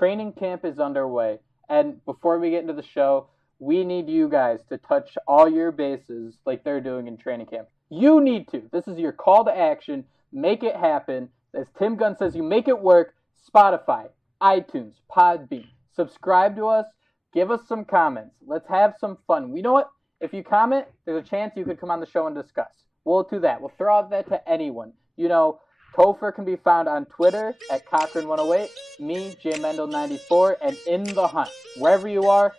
training camp is underway. And before we get into the show, we need you guys to touch all your bases like they're doing in training camp. You need to. This is your call to action. Make it happen. As Tim Gunn says, you make it work. Spotify, iTunes, Podbean. Subscribe to us. Give us some comments. Let's have some fun. You know what? If you comment, there's a chance you could come on the show and discuss. We'll do that. We'll throw out that to anyone. You know, Topher can be found on Twitter at Cochran108, me, JMendel94, and In the Hunt. Wherever you are,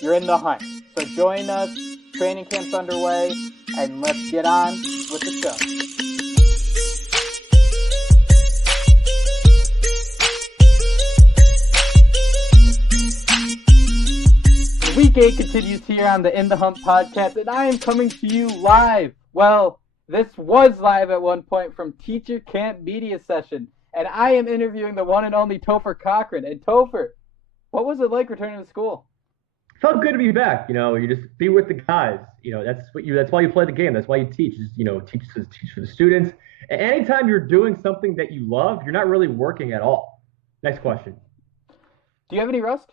you're in the hunt. So join us. Training camp's underway, and let's get on with the show. Week 8 continues here on the In the Hunt podcast, and I am coming to you live. Well, this was live at one point from Teacher Camp Media Session, and I am interviewing the one and only Topher Cochran. And Topher, what was it like returning to school? Felt good to be back. You just be with the guys. That's why you play the game. That's why you teach. Teach for the students. And anytime you're doing something that you love, you're not really working at all. Next question. Do you have any rust?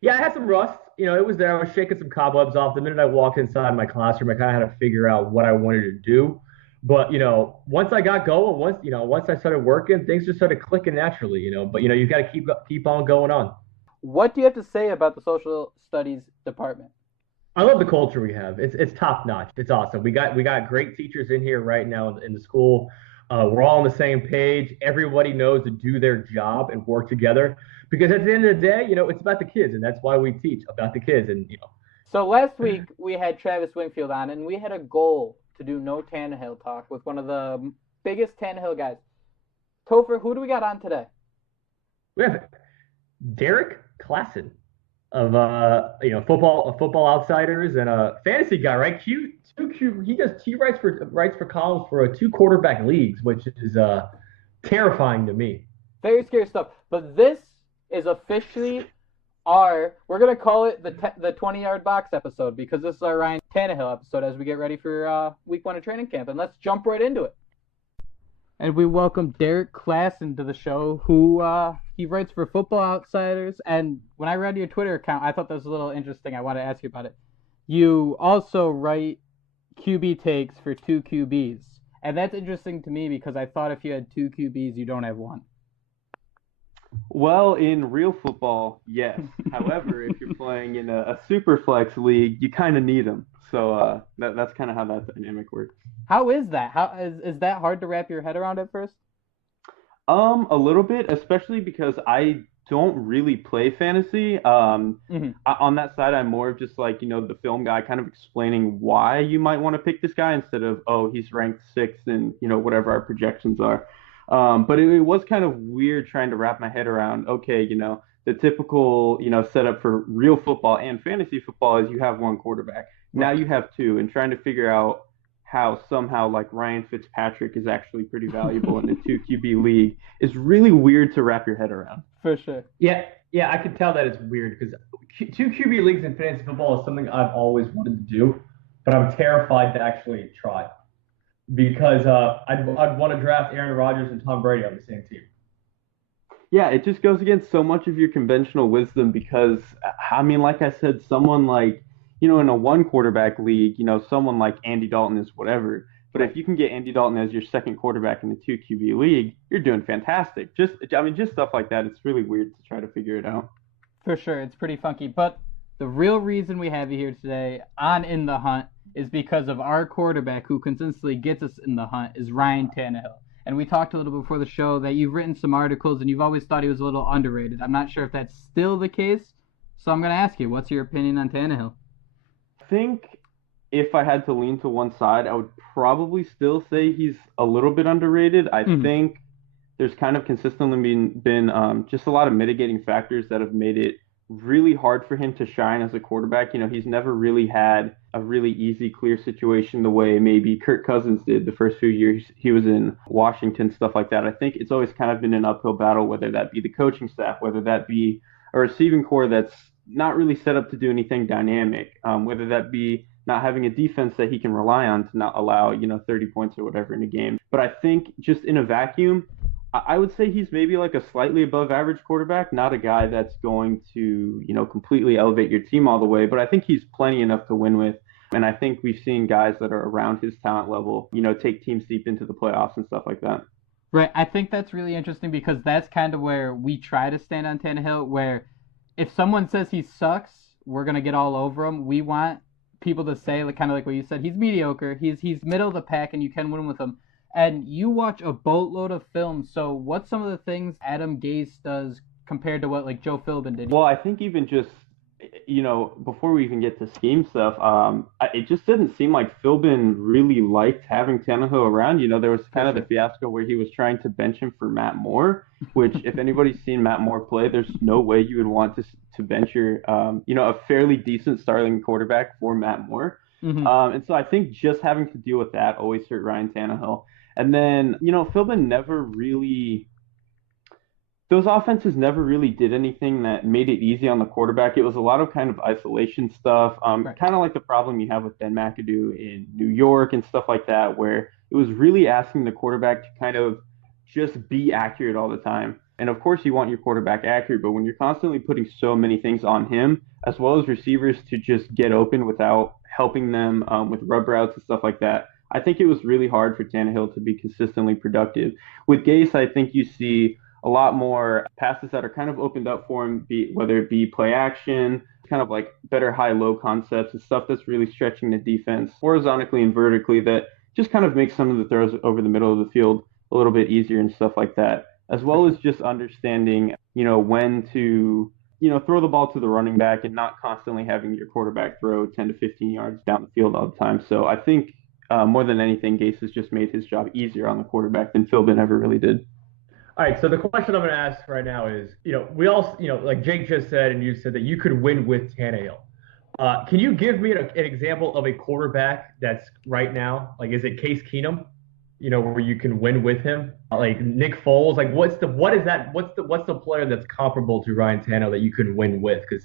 Yeah, I had some rust. It was there. I was shaking some cobwebs off. The minute I walked inside my classroom, I kind of had to figure out what I wanted to do. But, once I got going, once I started working, things just started clicking naturally, But, you got to keep on going on. What do you have to say about the social studies department? I love the culture we have. It's top notch. It's awesome. We got great teachers in here right now in the school. We're all on the same page. Everybody knows to do their job and work together. Because at the end of the day, it's about the kids, and that's why we teach about the kids. And So last week we had Travis Wingfield on, and we had a goal to do no Tannehill talk with one of the biggest Tannehill guys. Topher, who do we got on today? We have Derrik Klassen of Football Outsiders and a fantasy guy, right? He writes for columns for 2 quarterback leagues, which is terrifying to me. Very scary stuff. But this is officially we're going to call it the 20-yard box episode, because this is our Ryan Tannehill episode as we get ready for week 1 of training camp. And let's jump right into it. And we welcome Derrik Klassen to the show, who he writes for Football Outsiders. And when I read your Twitter account, I thought that was a little interesting. I want to ask you about it. You also write QB takes for 2QBs. And that's interesting to me because I thought if you had 2 QBs, you don't have one. Well, in real football, yes. However, if you're playing in a super flex league, you kind of need them. So that's kind of how that dynamic works. How is that? How is that hard to wrap your head around at first? A little bit, especially because I don't really play fantasy. On that side, I'm more of just like, the film guy kind of explaining why you might want to pick this guy instead of, oh, he's ranked 6th and, whatever our projections are. But it was kind of weird trying to wrap my head around, okay, the typical, setup for real football and fantasy football is you have 1 quarterback. Now you have 2, and trying to figure out how somehow like Ryan Fitzpatrick is actually pretty valuable in a 2 QB league is really weird to wrap your head around. For sure. Yeah, I can tell that it's weird because 2 QB leagues in fantasy football is something I've always wanted to do, but I'm terrified to actually try. Because I'd want to draft Aaron Rodgers and Tom Brady on the same team. Yeah, it just goes against so much of your conventional wisdom because, like I said, someone like, in a 1 quarterback league, someone like Andy Dalton is whatever. But if you can get Andy Dalton as your 2nd quarterback in the 2 QB league, you're doing fantastic. Just stuff like that. It's really weird to try to figure it out. For sure. It's pretty funky. But the real reason we have you here today on In the Hunt is because of our quarterback who consistently gets us in the hunt is Ryan Tannehill. And we talked a little before the show that you've written some articles and you've always thought he was a little underrated. I'm not sure if that's still the case, so I'm going to ask you, what's your opinion on Tannehill? I think if I had to lean to one side, I would probably still say he's a little bit underrated. I think there's kind of consistently been just a lot of mitigating factors that have made it really hard for him to shine as a quarterback. He's never really had a really easy, clear situation the way maybe Kirk Cousins did the first few years he was in Washington, stuff like that. I think it's always kind of been an uphill battle, whether that be the coaching staff, whether that be a receiving core that's not really set up to do anything dynamic, whether that be not having a defense that he can rely on to not allow, 30 points or whatever in a game. But I think just in a vacuum, I would say he's maybe like a slightly above average quarterback, not a guy that's going to, completely elevate your team all the way, but I think he's plenty enough to win with. And I think we've seen guys that are around his talent level, take teams deep into the playoffs and stuff like that. Right. I think that's really interesting because that's kind of where we try to stand on Tannehill, where if someone says he sucks, we're gonna get all over him. We want people to say, like, kind of like what you said, he's mediocre, he's middle of the pack, and you can win with him. And you watch a boatload of film. So what's some of the things Adam Gase does compared to what like Joe Philbin did? Well, I think even just before we even get to scheme stuff, it just didn't seem like Philbin really liked having Tannehill around. There was kind of the fiasco where he was trying to bench him for Matt Moore, which if anybody's seen Matt Moore play, there's no way you would want to bench your, a fairly decent starting quarterback for Matt Moore. Mm-hmm. And so I think just having to deal with that always hurt Ryan Tannehill. And then, Philbin never really those offenses never really did anything that made it easy on the quarterback. It was a lot of kind of isolation stuff, Right. kind of like the problem you have with Ben McAdoo in New York and stuff like that, where it was really asking the quarterback to kind of just be accurate all the time. And of course, you want your quarterback accurate, but when you're constantly putting so many things on him, as well as receivers to just get open without helping them with rub routes and stuff like that, I think it was really hard for Tannehill to be consistently productive. With Gase, I think you see a lot more passes that are kind of opened up for him, whether it be play action, kind of like better high-low concepts and stuff that's really stretching the defense horizontally and vertically that just kind of makes some of the throws over the middle of the field a little bit easier and stuff like that, as well as just understanding, when to, throw the ball to the running back and not constantly having your quarterback throw 10 to 15 yards down the field all the time. So I think more than anything, Gase has just made his job easier on the quarterback than Philbin ever really did. All right, so the question I'm going to ask right now is, we all, like Jake just said, and you said that you could win with Tannehill. Can you give me an example of a quarterback that's right now, like, is it Case Keenum, where you can win with him? Like Nick Foles, like what's the player that's comparable to Ryan Tannehill that you can win with? Because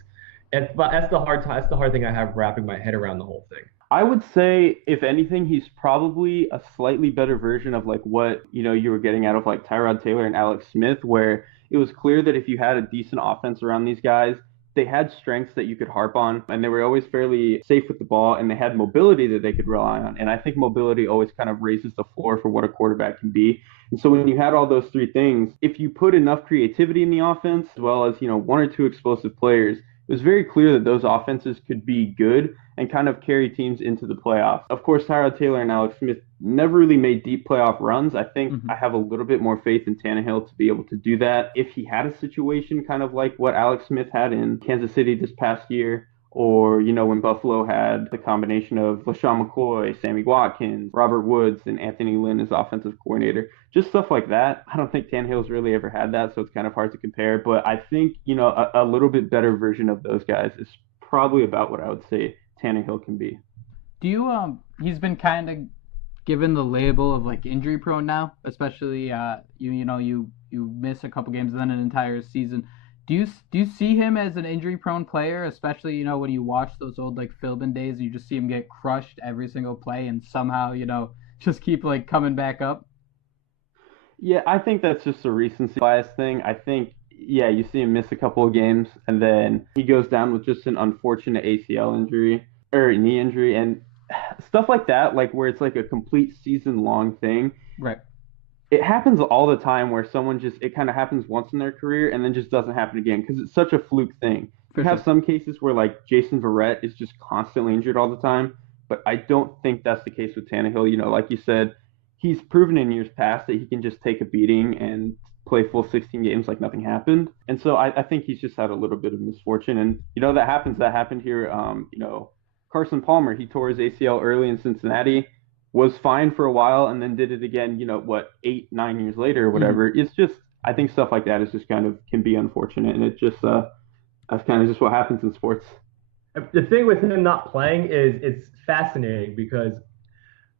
that's the hard thing I have wrapping my head around the whole thing. I would say, if anything, he's probably a slightly better version of like what, you were getting out of like Tyrod Taylor and Alex Smith, where it was clear that if you had a decent offense around these guys, they had strengths that you could harp on, and they were always fairly safe with the ball, and they had mobility that they could rely on. And I think mobility always kind of raises the floor for what a quarterback can be. And so when you had all those three things, if you put enough creativity in the offense, as well as, one or two explosive players, it was very clear that those offenses could be good and kind of carry teams into the playoffs. Of course, Tyrod Taylor and Alex Smith never really made deep playoff runs. I think I have a little bit more faith in Tannehill to be able to do that. If he had a situation kind of like what Alex Smith had in Kansas City this past year, or, when Buffalo had the combination of LaShawn McCoy, Sammy Watkins, Robert Woods, and Anthony Lynn as offensive coordinator, just stuff like that. I don't think Tannehill's really ever had that, so it's kind of hard to compare. But I think, a little bit better version of those guys is probably about what I would say Tannehill can be. Do you he's been kind of given the label of like injury prone now, especially you miss a couple games and then an entire season. Do you see him as an injury prone player, especially when you watch those old like Philbin days and you just see him get crushed every single play and somehow just keep like coming back up? Yeah, I think that's just a recency bias thing. I think, yeah, you see him miss a couple of games and then he goes down with just an unfortunate ACL injury or knee injury and stuff like that, like where it's like a complete season long thing. Right. It happens all the time where it kind of happens once in their career and then just doesn't happen again because it's such a fluke thing. You have some cases where like Jason Verrett is just constantly injured all the time, but I don't think that's the case with Tannehill. Like you said, he's proven in years past that he can just take a beating and play full 16 games like nothing happened. And so I think he's just had a little bit of misfortune. And, that happens. That happened here. Carson Palmer, he tore his ACL early in Cincinnati, was fine for a while, and then did it again, 8-9 years later or whatever. It's just, I think stuff like that is just kind of can be unfortunate. And it just, that's kind of just what happens in sports. The thing with him not playing is it's fascinating because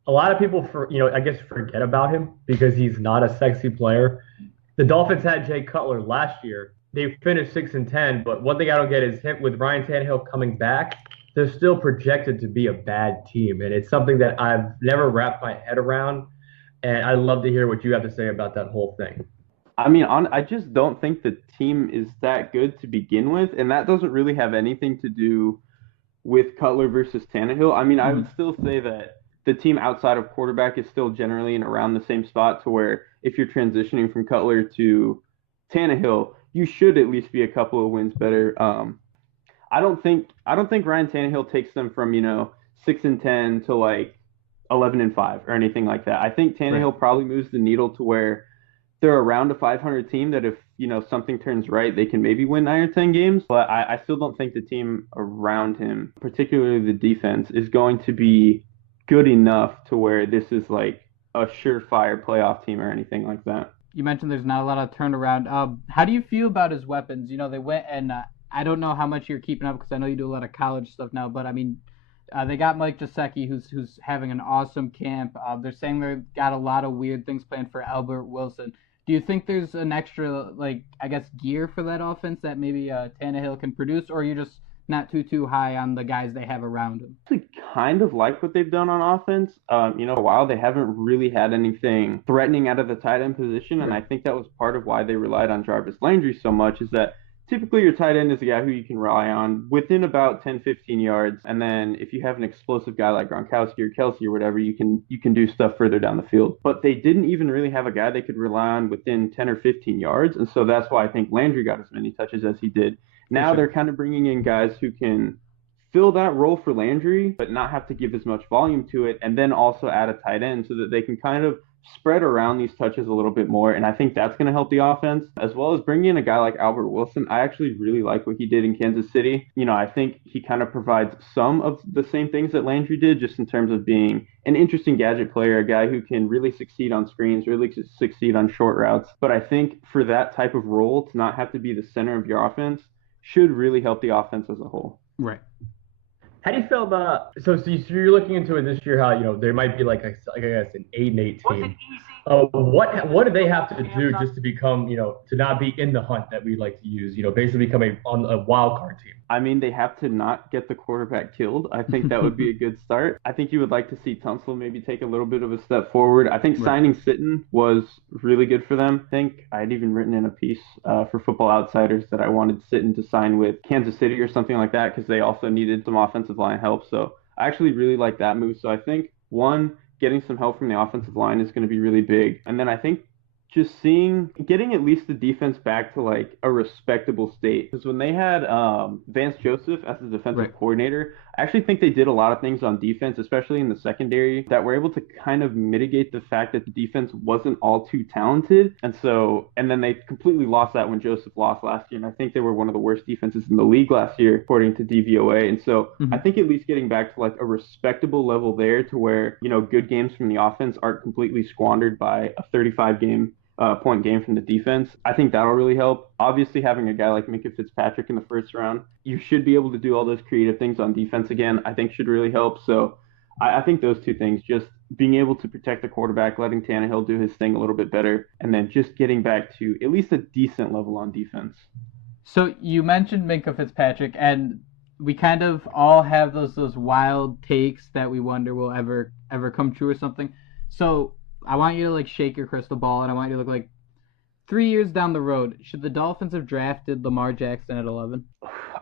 a lot of people, I guess, forget about him because he's not a sexy player. The Dolphins had Jay Cutler last year. They finished 6-10, but one thing I don't get is him with Ryan Tannehill coming back, they're still projected to be a bad team. And it's something that I've never wrapped my head around. And I'd love to hear what you have to say about that whole thing. I mean, I just don't think the team is that good to begin with, and that doesn't really have anything to do with Cutler versus Tannehill. I mean, I would still say that the team outside of quarterback is still generally in around the same spot to where if you're transitioning from Cutler to Tannehill, you should at least be a couple of wins better. I don't think Ryan Tannehill takes them from 6-10 to like 11-5 or anything like that. I think Right. Tannehill probably moves the needle to where they're around a 500 team that if something turns right, they can maybe win 9 or 10 games. But I still don't think the team around him, particularly the defense, is going to be good enough to where this is like a surefire playoff team or anything like that. You mentioned there's not a lot of turnaround. How do you feel about his weapons? They went and I don't know how much you're keeping up because I know you do a lot of college stuff now, but I mean, they got Mike Gesicki, who's having an awesome camp. They're saying they've got a lot of weird things planned for Albert Wilson. Do you think there's an extra, like, I guess, gear for that offense that maybe Tannehill can produce, or are you just not too high on the guys they have around him? I kind of like what they've done on offense. For a while they haven't really had anything threatening out of the tight end position, and I think that was part of why they relied on Jarvis Landry so much. Is that typically your tight end is a guy who you can rely on within about 10, 15 yards, and then if you have an explosive guy like Gronkowski or Kelsey or whatever, you can do stuff further down the field. But they didn't even really have a guy they could rely on within 10 or 15 yards, and so that's why I think Landry got as many touches as he did. Now sure. they're kind of bringing in guys who can fill that role for Landry, but not have to give as much volume to it, and then also add a tight end so that they can kind of spread around these touches a little bit more. And I think that's going to help the offense, as well as bringing in a guy like Albert Wilson. I actually really like what he did in Kansas City. I think he kind of provides some of the same things that Landry did, just in terms of being an interesting gadget player, a guy who can really succeed on screens, really succeed on short routes. But I think for that type of role, to not have to be the center of your offense should really help the offense as a whole. Right. How do you feel about so you're looking into it this year? How there might be like I guess an 8-8 team. What do they have to do just to become to not be in the hunt that we like to use? Basically become a wild card team. I mean, they have to not get the quarterback killed. I think that would be a good start. I think you would like to see Tunsil maybe take a little bit of a step forward. I think signing Sitton was really good for them. I think I'd even written in a piece for Football Outsiders that I wanted Sitton to sign with Kansas City or something like that because they also needed some offensive line help. So I actually really like that move. So I think, one, getting some help from the offensive line is going to be really big. And then I think just getting at least the defense back to like a respectable state. Because when they had Vance Joseph as the defensive coordinator, I actually think they did a lot of things on defense, especially in the secondary, that were able to kind of mitigate the fact that the defense wasn't all too talented. And then they completely lost that when Joseph lost last year. And I think they were one of the worst defenses in the league last year, according to DVOA. And so I think at least getting back to like a respectable level there to where, good games from the offense aren't completely squandered by a 35-point game from the defense. I think that'll really help. Obviously, having a guy like Minkah Fitzpatrick in the first round, you should be able to do all those creative things on defense again, I think should really help. So I think those two things, just being able to protect the quarterback, letting Tannehill do his thing a little bit better, and then just getting back to at least a decent level on defense. So you mentioned Minkah Fitzpatrick, and we kind of all have those wild takes that we wonder will ever come true or something. So I want you to like shake your crystal ball, and I want you to look like 3 years down the road. Should the Dolphins have drafted Lamar Jackson at 11?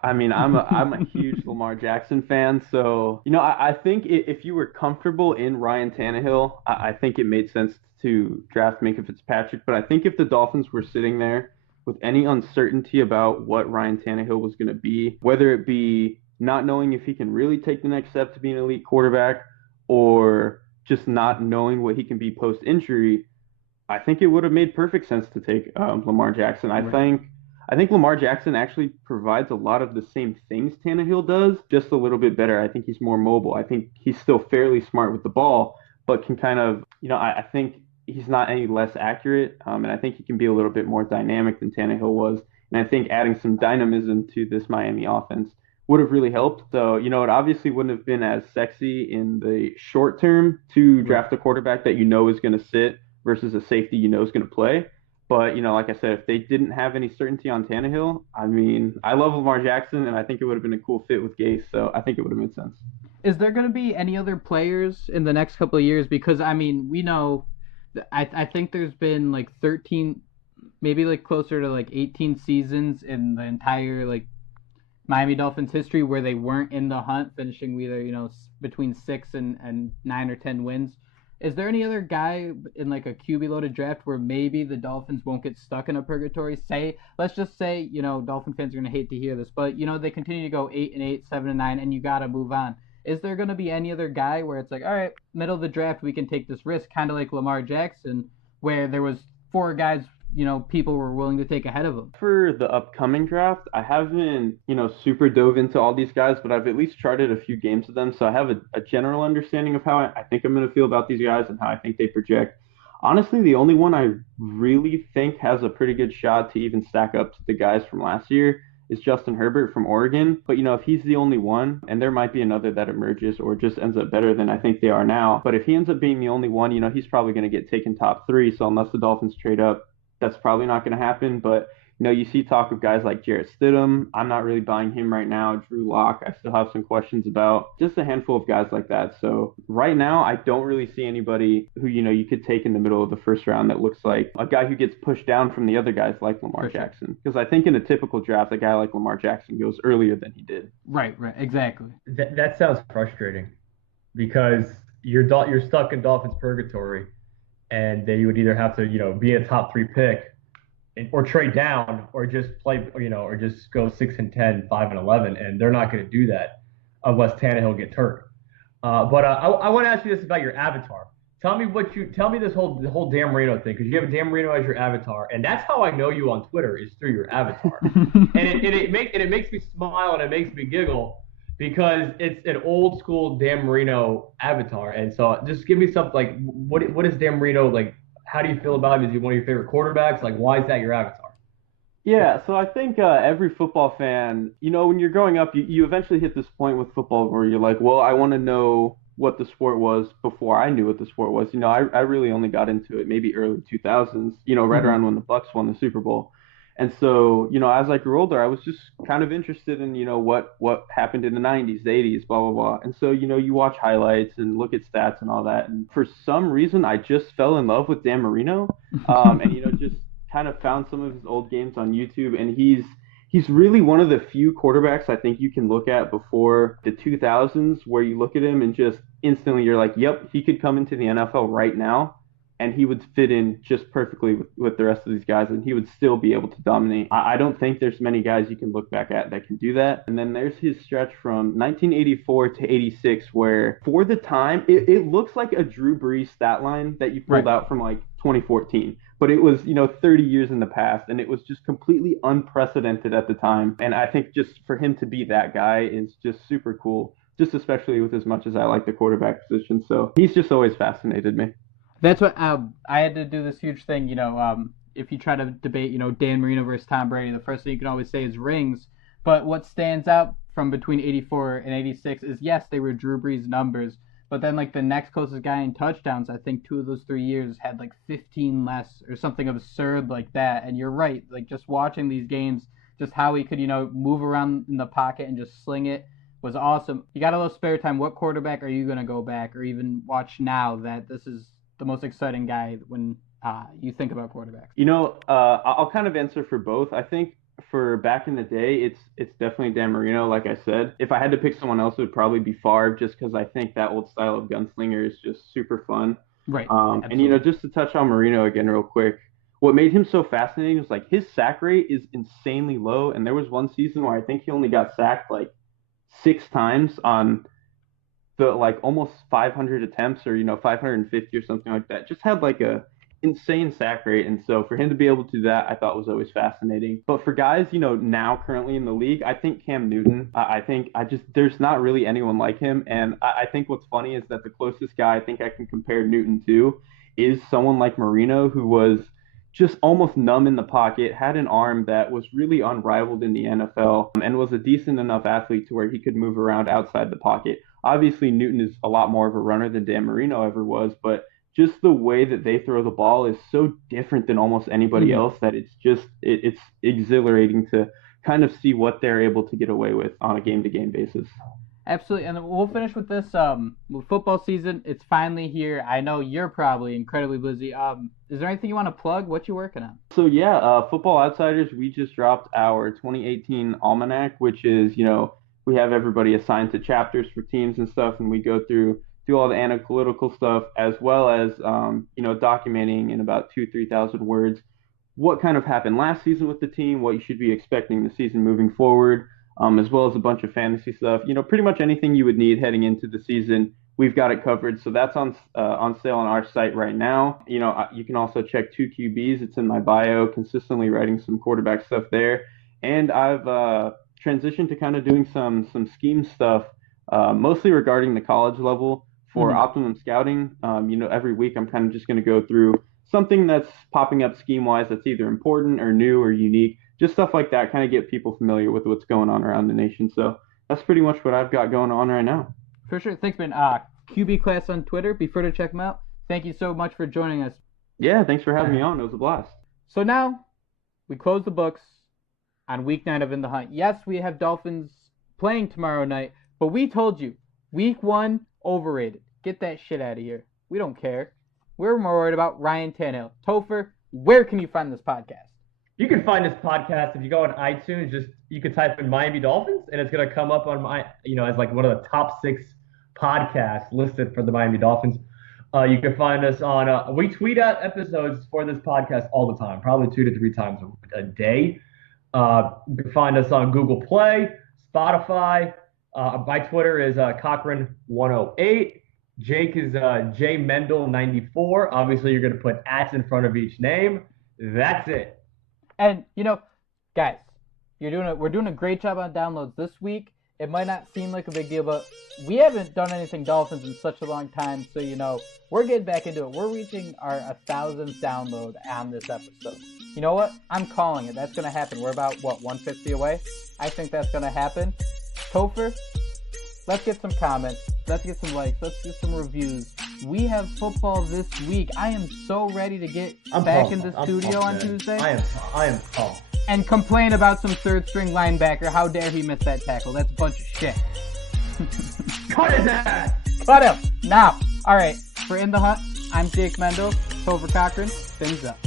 I mean, I'm a huge Lamar Jackson fan, so I think if you were comfortable in Ryan Tannehill, I think it made sense to draft Minkah Fitzpatrick. But I think if the Dolphins were sitting there with any uncertainty about what Ryan Tannehill was going to be, whether it be not knowing if he can really take the next step to be an elite quarterback, or just not knowing what he can be post-injury, I think it would have made perfect sense to take Lamar Jackson. I think Lamar Jackson actually provides a lot of the same things Tannehill does, just a little bit better. I think he's more mobile. I think he's still fairly smart with the ball, but can kind of, I think he's not any less accurate, and I think he can be a little bit more dynamic than Tannehill was. And I think adding some dynamism to this Miami offense would have really helped. So, it obviously wouldn't have been as sexy in the short term to draft a quarterback that is going to sit versus a safety is going to play. But, like I said, if they didn't have any certainty on Tannehill, I mean, I love Lamar Jackson, and I think it would have been a cool fit with Gase, so I think it would have made sense. Is there going to be any other players in the next couple of years? Because, I mean, we know, I think there's been like 13 maybe like closer to like 18 seasons in the entire like Miami Dolphins history where they weren't in the hunt, finishing either between 6 and 9 or 10 wins. Is there any other guy in like a QB loaded draft where maybe the Dolphins won't get stuck in a purgatory? Let's just say, Dolphin fans are gonna hate to hear this, but they continue to go 8-8, 7-9, and you gotta move on. Is there gonna be any other guy where it's like, all right, middle of the draft we can take this risk, kind of like Lamar Jackson, where there was 4 guys people were willing to take ahead of him? For the upcoming draft, I haven't, super dove into all these guys, but I've at least charted a few games of them. So I have a general understanding of how I think I'm going to feel about these guys and how I think they project. Honestly, the only one I really think has a pretty good shot to even stack up to the guys from last year is Justin Herbert from Oregon. But, if he's the only one, and there might be another that emerges or just ends up better than I think they are now. But if he ends up being the only one, he's probably going to get taken top 3. So unless the Dolphins trade up, that's probably not going to happen. But, you see talk of guys like Jarrett Stidham. I'm not really buying him right now. Drew Lock, I still have some questions about. Just a handful of guys like that. So right now, I don't really see anybody who, you could take in the middle of the first round that looks like a guy who gets pushed down from the other guys like Lamar Jackson. Because I think in a typical draft, a guy like Lamar Jackson goes earlier than he did. Right, exactly. That sounds frustrating because you're stuck in Dolphins purgatory, and then you would either have to, be a top 3 pick or trade down or just play, or just go 6-10, 5-11, and they're not going to do that unless Tannehill gets hurt. But I want to ask you this about your avatar. Tell me this whole Dan Marino thing, because you have Dan Marino as your avatar, and that's how I know you on Twitter is through your avatar. and it makes me smile and it makes me giggle because it's an old school Dan Marino avatar. And so just give me something like what is Dan Marino like? How do you feel about him? Is he one of your favorite quarterbacks? Like, why is that your avatar? Yeah, so I think every football fan, when you're growing up, you eventually hit this point with football where you're like, well, I want to know what the sport was before I knew what the sport was. I really only got into it maybe early 2000s, right around when the Bucks won the Super Bowl. And so, as I grew older, I was just kind of interested in, what happened in the 90s, the 80s, blah, blah, blah. And so, you watch highlights and look at stats and all that. And for some reason, I just fell in love with Dan Marino and, just kind of found some of his old games on YouTube. And he's really one of the few quarterbacks I think you can look at before the 2000s where you look at him and just instantly you're like, yep, he could come into the NFL right now. And he would fit in just perfectly with the rest of these guys, and he would still be able to dominate. I don't think there's many guys you can look back at that can do that. And then there's his stretch from 1984 to 86, where for the time, it looks like a Drew Brees stat line that you pulled out from like 2014. But it was, 30 years in the past, and it was just completely unprecedented at the time. And I think just for him to be that guy is just super cool, just especially with as much as I like the quarterback position. So he's just always fascinated me. That's what I had to do this huge thing, if you try to debate, Dan Marino versus Tom Brady, the first thing you can always say is rings. But what stands out from between 84 and 86 is, yes, they were Drew Brees numbers, but then like the next closest guy in touchdowns, I think 2 of those 3 years had like 15 less or something absurd like that. And you're right, like just watching these games, just how he could, move around in the pocket and just sling it was awesome. You got a little spare time. What quarterback are you going to go back or even watch now that this is the most exciting guy when you think about quarterbacks? I'll kind of answer for both. I think for back in the day, it's definitely Dan Marino, like I said. If I had to pick someone else, it would probably be Favre, just because I think that old style of gunslinger is just super fun. Right. And, just to touch on Marino again real quick, what made him so fascinating was like his sack rate is insanely low. And there was one season where I think he only got sacked like 6 times on the like almost 500 attempts or 550 or something like that. Just had like a insane sack rate, and so for him to be able to do that, I thought was always fascinating. But for guys now currently in the league, I think Cam Newton, there's not really anyone like him. And I think what's funny is that the closest guy I think I can compare Newton to is someone like Marino, who was just almost numb in the pocket, had an arm that was really unrivaled in the NFL, and was a decent enough athlete to where he could move around outside the pocket. Obviously, Newton is a lot more of a runner than Dan Marino ever was, but just the way that they throw the ball is so different than almost anybody else that it's exhilarating to kind of see what they're able to get away with on a game-to-game basis. Absolutely, and we'll finish with this. With football season, it's finally here. I know you're probably incredibly busy. Is there anything you want to plug? What you working on? So yeah, Football Outsiders, we just dropped our 2018 almanac, which is, we have everybody assigned to chapters for teams and stuff, and we go through do all the analytical stuff as well as documenting in about 3,000 words what kind of happened last season with the team, what you should be expecting the season moving forward, as well as a bunch of fantasy stuff. Pretty much anything you would need heading into the season, we've got it covered. So that's on sale on our site right now. You can also check 2QBs. It's in my bio, consistently writing some quarterback stuff there. And I've transitioned to kind of doing some scheme stuff, mostly regarding the college level for optimum scouting. Every week I'm kind of just going to go through something that's popping up scheme-wise that's either important or new or unique, just stuff like that, kind of get people familiar with what's going on around the nation. So that's pretty much what I've got going on right now. For sure. Thanks, man. QB Class on Twitter. Be sure to check them out. Thank you so much for joining us. Yeah, thanks for having me on. It was a blast. So now we close the books on week 9 of In the Hunt. Yes, we have Dolphins playing tomorrow night, but we told you, week 1, overrated. Get that shit out of here. We don't care. We're more worried about Ryan Tannehill. Topher, where can you find this podcast? You can find this podcast if you go on iTunes. You can type in Miami Dolphins, and it's going to come up on as like one of the top 6 podcasts listed for the Miami Dolphins. You can find us on. We tweet out episodes for this podcast all the time, probably 2 to 3 times a day. You can find us on Google Play, Spotify. My Twitter is Cochran108. Jake is J Mendel 94. Obviously, you're going to put @ in front of each name. That's it. And guys, we're doing a great job on downloads this week. It might not seem like a big deal, but we haven't done anything Dolphins in such a long time. So we're getting back into it. We're reaching our 1,000th download on this episode. You know what? I'm calling it. That's going to happen. We're about 150 away. I think that's going to happen. Topher, let's get some comments. Let's get some likes. Let's get some reviews. We have football this week. I am so ready to get back in the studio on Tuesday. I am pumped. And complain about some third-string linebacker. How dare he miss that tackle? That's a bunch of shit. Cut his ass! Cut him! Now. All right. For In the Hunt, I'm Jake Mendel. Topher Cochran. Fins up.